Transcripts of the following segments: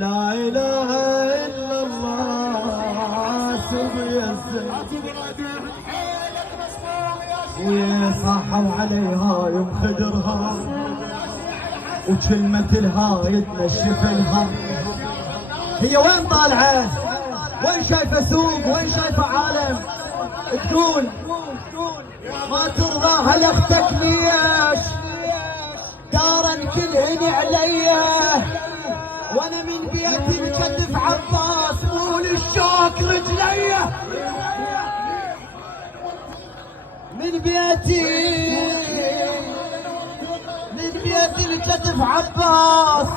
لا إله إلا الله سبي الزين ويصحوا عليها يوم خدرها وكلمة الهاي تنشف لها. هي وين طالعة؟ وين شايفة سوق؟ وين شايفة عالم؟ تقول ما ترضى هل اختك ليش دارا كلهن عليا وانا من بيتي مكتف عباس مول الشوك رجليا من بيتي مكتف عباس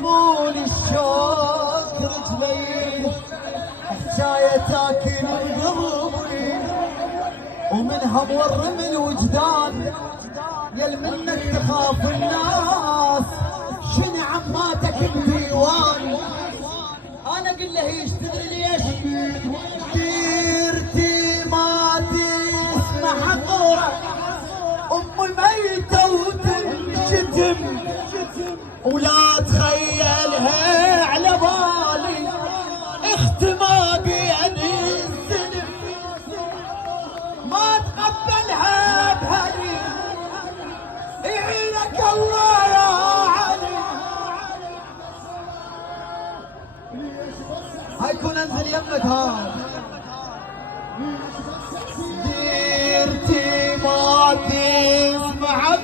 مول الشوك رجلي حكاية تاكل بقلبي ومنها مورم الوجدان يل منك تخاف الناس شنو عماتك الديوان. انا اقول له يشتغل ليش ديرتي ما تسمع قوره ام الميته وتنشتم ولا تخيلها على بالي اختما بين السنم ما تقبلها بهدي يعينك الله يا علي. هيكون انزل يمك ها ديرتي ما تسمع